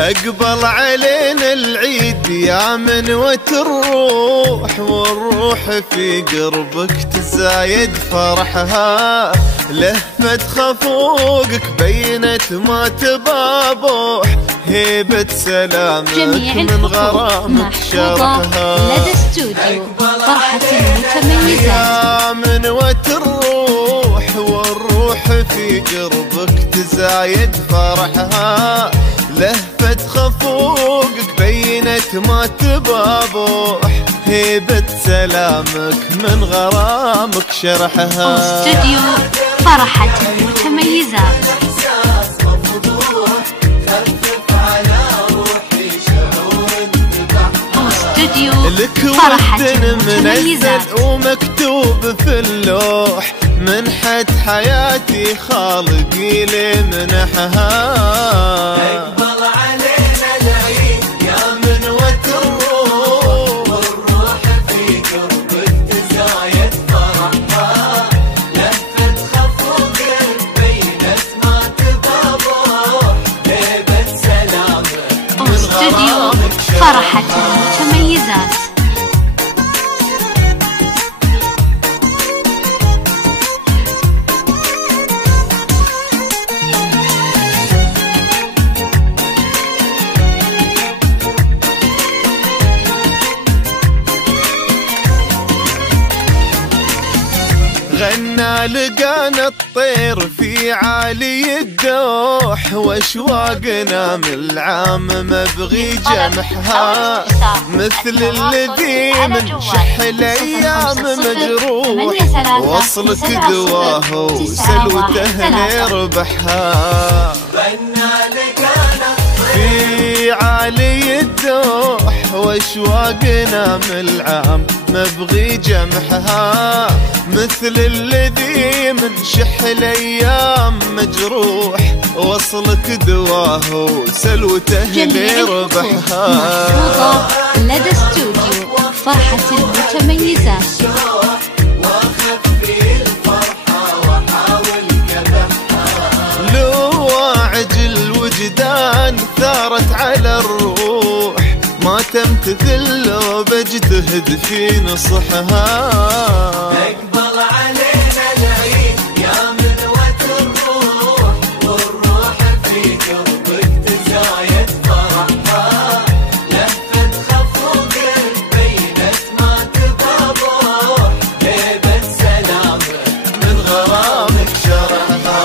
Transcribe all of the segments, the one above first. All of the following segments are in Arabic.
أقبل علينا العيد يا منوة الروح، والروح في قربك تزايد فرحها. لهفة خفوقك بينت ما تبابوح، هيبة سلامك من غرامك شرحها. لدى استوديو فرحة المتميزات يا منوة الروح، والروح في قربك تزايد فرحها. لهفة خفوقك بينت ما تبابوح، هيبة سلامك من غرامك شرحها. استوديو فرحة المتميزات. استوديو فرحة المتميزات. ومكتوب في اللوح منحة حياتي خالقي لي منحها. اقبل علينا العيد يا منوة الروح، والروح في قربك تزايد فرحها. لهفة خفوقك بينت ما تبابوح، هيبة سلامك من غرامك فرحة المتميزات. غنى لقانا الطير في عالي الدوح، واشواقنا من العام مبغي جمحها. مثل الذي من شح الايام مجروح، وصلك دواه وسلوته لربحها. غنى لقانا في عالي الدوح، واشواقنا من العام مبغي جمحها. مثل الذي من شح الايام مجروح، وصلك دواه وسلوته لربحها. محفوظة لدى استوديو فرحة المتميزات. لواعج الوجدان ثارت على الروح، ما تمتثل لو بجتهد في نصحها. اقبل علينا العيد يا منوة الروح، والروح في قربك تزايد فرحها. لهفة خفوقك بينت ما تبابوح، هيبة سلامك من غرامك شرحها.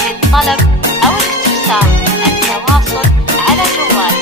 للطلب أو الاستفسار التواصل على جوال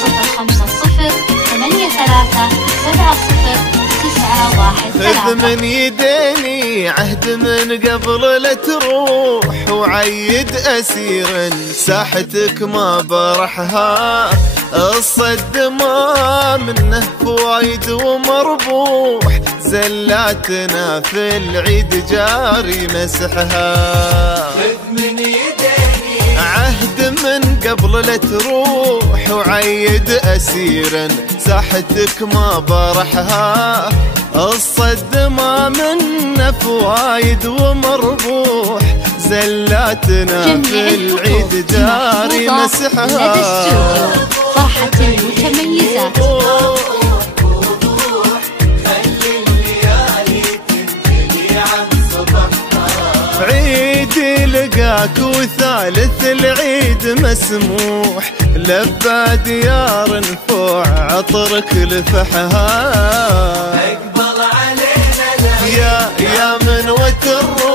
053-83-70-913. خذ من يديني عهد من قبل لا تروح، وعيد أسير ساحتك ما برحها. الصد ما منه فوايد ومربوح، زلاتنا في العيد جاري مسحها. خذ من يديني عهد من قبل لا تروح، وعيد أسيرا ساحتك ما برحها. الصد ما منه فوايد ومربوح، زلاتنا في العيد جاري مسحها. لدى استوديو فرحة المتميزات. عيدي لقاك وثالث العيد مسموح، لبى ديار نفوع عطرك لفحها. اقبل علينا يا منوة الروح،